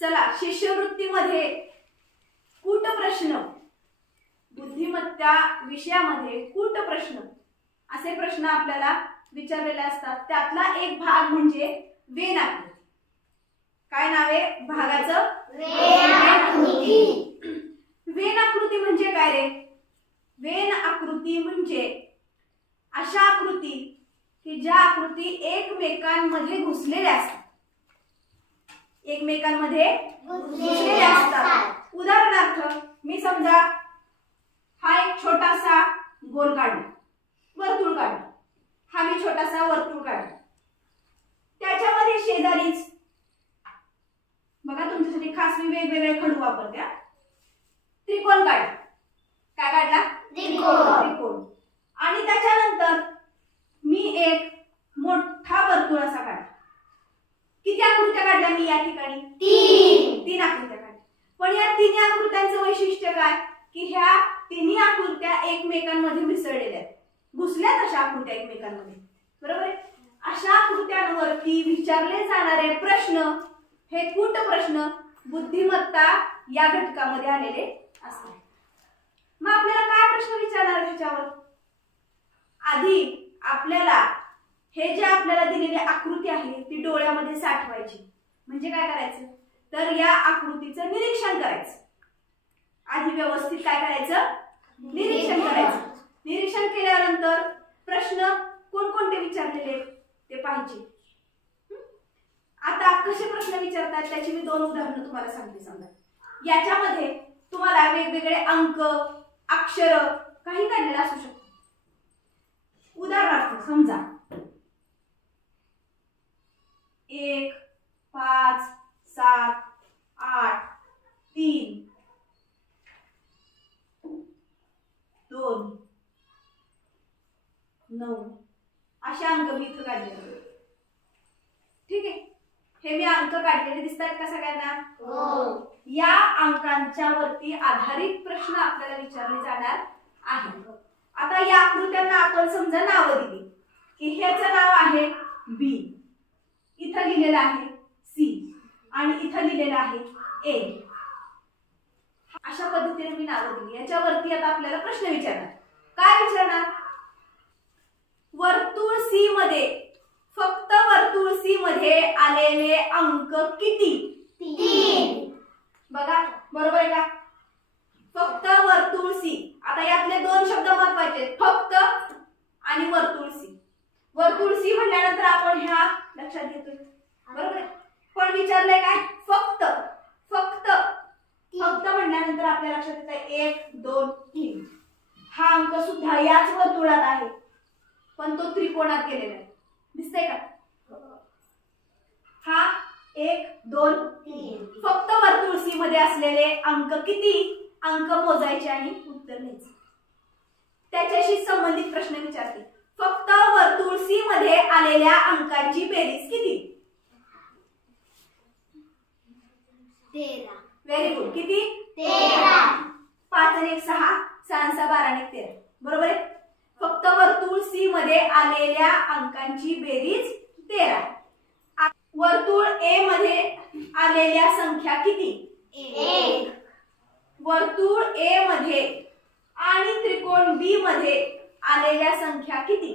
चला, शिष्यवृत्तीमध्ये कूट प्रश्न, बुद्धिमत्ता विषयामध्ये कूट प्रश्न असे प्रश्न आपल्याला विचारलेले असतात. त्यातला एक भाग म्हणजे वेन आकृती. काय नाव आहे भागाचं? वेन आकृती. वेन आकृती म्हणजे काय रे? वेन आकृती म्हणजे अशा आकृती की ज्या आकृती एकमेकांमध्ये घुसलेल्या असतात. एकमेकांमध्ये घुसलेल्या असतात. उदाहरणार्थ मी समजा हा एक छोटासा गोल काढला, वर्तुळ काढला. हा मी छोटासा वर्तुळ काढला. त्याच्यामध्ये शेजारीच बघा, तुमच्यासाठी खास मी वेगवेगळे खडू वापरते. त्रिकोण काढला. काय काढला? त्रिकोण. आणि त्याच्यानंतर मी एक मोठा वर्तुळ असा काढला. किती आकृत्या काढल्या मी या ठिकाणी? 3 आकृत्या काढल्या. पण या 3 आकृत्यांचं वैशिष्ट्य काय की ह्या 3 आकृत्या एकमेकांमध्ये मिसळलेल्या आहेत, घुसल्यात अशा आकृत्या एकमेकांमध्ये. बरोबर आहे? अशा आकृत्यांवरती विचारले जाणारे प्रश्न हे कूट प्रश्न बुद्धिमत्ता या घटकामध्ये आलेले असतात. मग आपल्याला काय प्रश्न विचारणार त्याच्यावर? आधी आपल्याला हे जे आपल्याला दिलेली आकृती आहे ती डोळ्यामध्ये साठवायची. म्हणजे काय करायचं तर या आकृतीचं निरीक्षण करायचं. आधी व्यवस्थित काय करायचं? निरीक्षण करायचं. निरीक्षण केल्यानंतर प्रश्न कोणकोणते विचारलेले ते पाहिजे. आता कसे प्रश्न विचारतात त्याची मी 2 उदाहरणं तुम्हाला सांगते. समजा याच्यामध्ये तुम्हाला वेगवेगळे अंक, अक्षर काही काढलेलं असू शकतं. उदाहरणार्थ समजा 1, 5, 7, 8, 3, 2, 9 असे अंक मी इथं काढले. ठीक आहे, हे मी अंक काढलेले दिसतात का सगळ्यांना? हो. या अंकांच्या वरती आधारित प्रश्न आपल्याला विचारले जाणार आहेत. आता या आकृत्यांना आपण समजा नावं दिली की ह्याचं नाव आहे बी, इथं लिहिलेलं आहे सी आणि इथं लिहिलेलं आहे ए. अशा पद्धतीने मी नावं दिली. याच्यावरती आता आपल्याला प्रश्न विचारणार. काय विचारणार? वर्तुळ सी मध्ये, फक्त वर्तुळ सी मध्ये आलेले अंक किती? 3. बघा बरोबर आहे का? फक्त वर्तुळ सी. आता यातले 2 शब्द महत्वाचे आहेत, फक्त आणि वर्तुळ सी. वर्तुळ सी म्हटल्यानंतर आपण ह्या लक्षात घेतोय. बरोबर आहे? पण विचारलंय काय? फक्त. फक्त फक्त म्हटल्यानंतर आपल्या लक्षात येतं 1, 2, 3. हा अंक सुद्धा याच वर्तुळात आहे पण तो त्रिकोणात केलेला आहे. दिसतंय का? हा 1, 2, 3. फक्त वर्तुळ सी मध्ये असलेले अंक किती? अंक मोजायचे आणि उत्तर लिहायचे. त्याच्याशी संबंधित प्रश्न विचारते. फक्त वर्तुळ सी मध्ये आलेल्या अंकांची बेरीज किती? 13. Very good. किती? 13. 5 आणि 1 6, 6 आणि 6 12 आणि 1 13. बरोबर आहे? फक्त वर्तुळ सी मध्ये आलेल्या अंकांची बेरीज 13. वर्तुळ ए मध्ये आलेल्या संख्या किती? 1. वर्तुळ ए मध्ये आणि त्रिकोण बी मध्ये आलेल्या संख्या किती?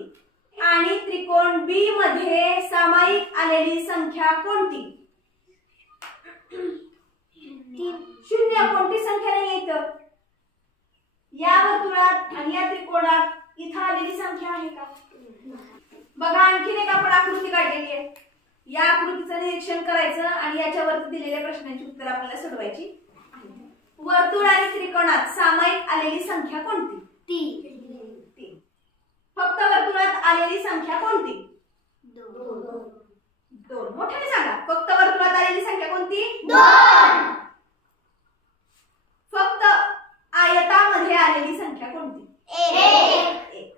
आणि त्रिकोण बी मध्ये सामायिक आलेली संख्या कोणती? 0. कोणती संख्या नाही इथं. या वर्तुळात आणि या त्रिकोणात इथं आलेली संख्या आहे का? बघा आणखीन एक आपण आकृती काढलेली आहे. या आकृतीचं निरीक्षण करायचं आणि याच्यावरती दिलेल्या प्रश्नांची उत्तर आपल्याला सोडवायची. वर्तुळ आणि त्रिकोणात सामायिक आलेली संख्या कोणती? 3. फक्त वर्तुळात आलेली संख्या कोणती? 2. मोठ्याने सांगा. फक्त वर्तुळात आलेली संख्या कोणती? 2. फक्त आयतामध्ये आलेली संख्या कोणती? 1.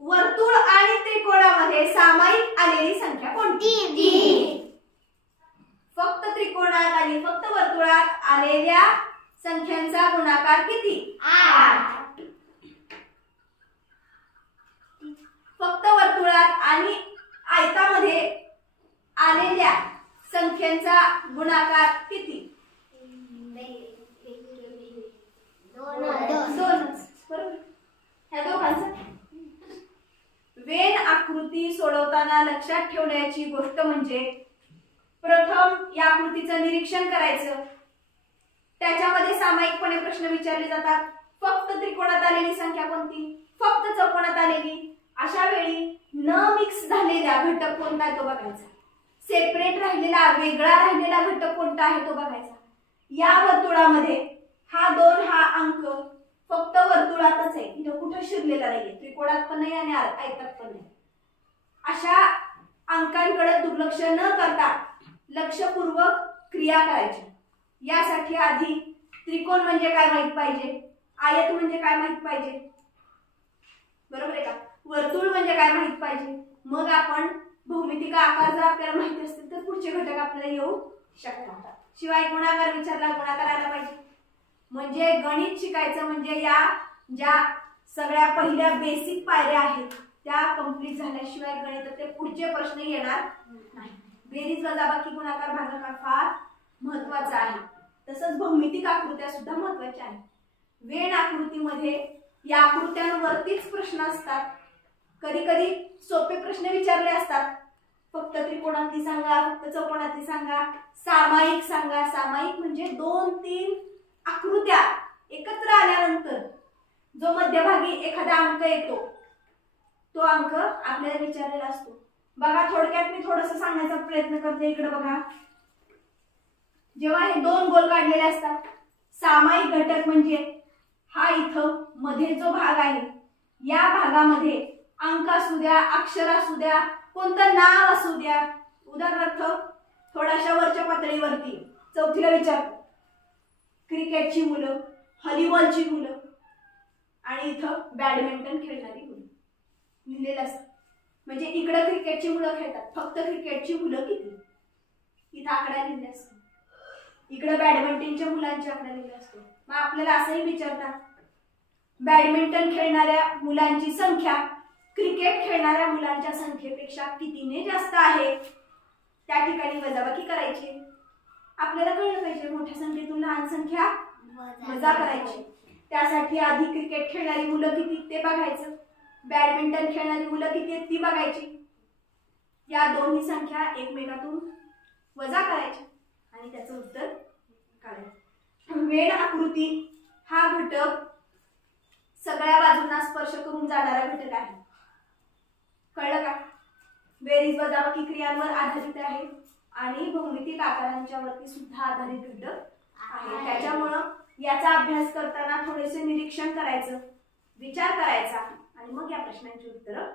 वर्तुळ आणि त्रिकोणामध्ये सामायिक आलेली संख्या कोणती? 3. फक्त त्रिकोणात आणि फक्त वर्तुळात आलेल्या संख्यांचा गुणाकार किती? 8. फक्त वर्तुळात आणि आयतामध्ये आलेल्या संख्येचा गुणाकार किती? 2च बरोबर. ह्या दोघांचा वेन आकृती सोडवताना लक्षात ठेवण्याची गोष्ट म्हणजे प्रथम या आकृतीचं निरीक्षण करायचं. त्याच्यामध्ये सामायिकपणे प्रश्न विचारले जातात. फक्त त्रिकोणात आलेली संख्या कोणती, फक्त चौकोनात आलेली. अशा वेळी न मिक्स झालेला घटक कोणता आहे तो बघायचा. सेपरेट राहिलेला वेगळा राहिलेला घटक कोणता आहे तो बघायचा. या वर्तुळामध्ये हा 2 हा अंक फक्त वर्तुळातच आहे, इथं कुठं शिरलेला नाहीये, त्रिकोणात पण नाही आणि आयतात पण नाही. अशा अंकांकडे दुर्लक्ष न करता लक्षपूर्वक क्रिया करायच्या. यासाठी आधी त्रिकोण म्हणजे काय माहित पाहिजे, आयत म्हणजे काय माहित पाहिजे, बरोबर आहे का, वर्तुळ म्हणजे काय माहित पाहिजे. मग आपण भौमितिक आकार जर आपल्याला माहिती असतील तर पुढचे घटक आपल्याला येऊ शकतात. शिवाय गुणाकार विचारला, गुणाकार आला पाहिजे. म्हणजे गणित शिकायचं म्हणजे या ज्या सगळ्या पहिल्या बेसिक पायऱ्या आहेत त्या कंप्लीट झाल्याशिवाय गणिताचे पुढचे प्रश्न येणार नाही. बेरीज वजाबाकी गुणाकार भागाकार फार महत्वाचा आहे. तसंच भौमितिक आकृत्या सुद्धा महत्वाच्या आहेत. वेण आकृतीमध्ये या आकृत्यांवरतीच प्रश्न असतात. कधी कधी सोपे प्रश्न विचारले असतात. फक्त त्रिकोणातली सांगा, फक्त चौकोनातली सांगा, सामायिक सांगा. सामायिक म्हणजे 2-3 आकृत्या एकत्र आल्यानंतर जो मध्यभागी एखादा अंक येतो तो अंक आपल्याला विचारलेला असतो. बघा थोडक्यात मी थोडंसं सांगण्याचा प्रयत्न करते. इकडे बघा, जेव्हा हे 2 गोल काढलेले असतात, सामायिक घटक म्हणजे हा इथं मध्ये जो भाग आहे या भागामध्ये अंक असू द्या, अक्षर असू द्या, कोणतं नाव असू द्या. उदाहरणार्थ थोड्याशा वरच्या पातळीवरती 4थीला विचारतो क्रिकेटची मुलं, व्हॉलीबॉलची मुलं आणि इथं बॅडमिंटन खेळणारी मुलं लिहिलेलं असतं. म्हणजे इकडे क्रिकेटची मुलं खेळतात, फक्त क्रिकेटची मुलं किती इथं आकडा लिहिला असतो. इकडे बॅडमिंटनच्या मुलांचे आकडा लिहिला असतो. मग आपल्याला असंही विचारतात बॅडमिंटन खेळणाऱ्या मुलांची संख्या क्रिकेट खेळणाऱ्या मुलांच्या संख्येपेक्षा कितीने जास्त आहे. त्या ठिकाणी वजाबाकी करायची. आपल्याला कळलं पाहिजे मोठ्या संख्येतून लहान संख्या वजा करायची. त्यासाठी आधी क्रिकेट खेळणारी मुलं किती ते बघायचं, बॅडमिंटन खेळणारी मुलं किती आहेत ती बघायची. या दोन्ही संख्या एकमेकातून वजा करायच्या आणि त्याचं उत्तर काढायचं. वेण आकृती हा घटक सगळ्या बाजूंना स्पर्श करून जाणारा घटक आहे. कळलं का? बेरीज वजाबाकी क्रियांवर आधारित आहे आणि भौमितिक आकारांच्या वरती सुद्धा आधारित घटक आहे. त्याच्यामुळं याचा अभ्यास करताना थोडेसे निरीक्षण करायचं, विचार करायचा आणि मग या प्रश्नांची उत्तरं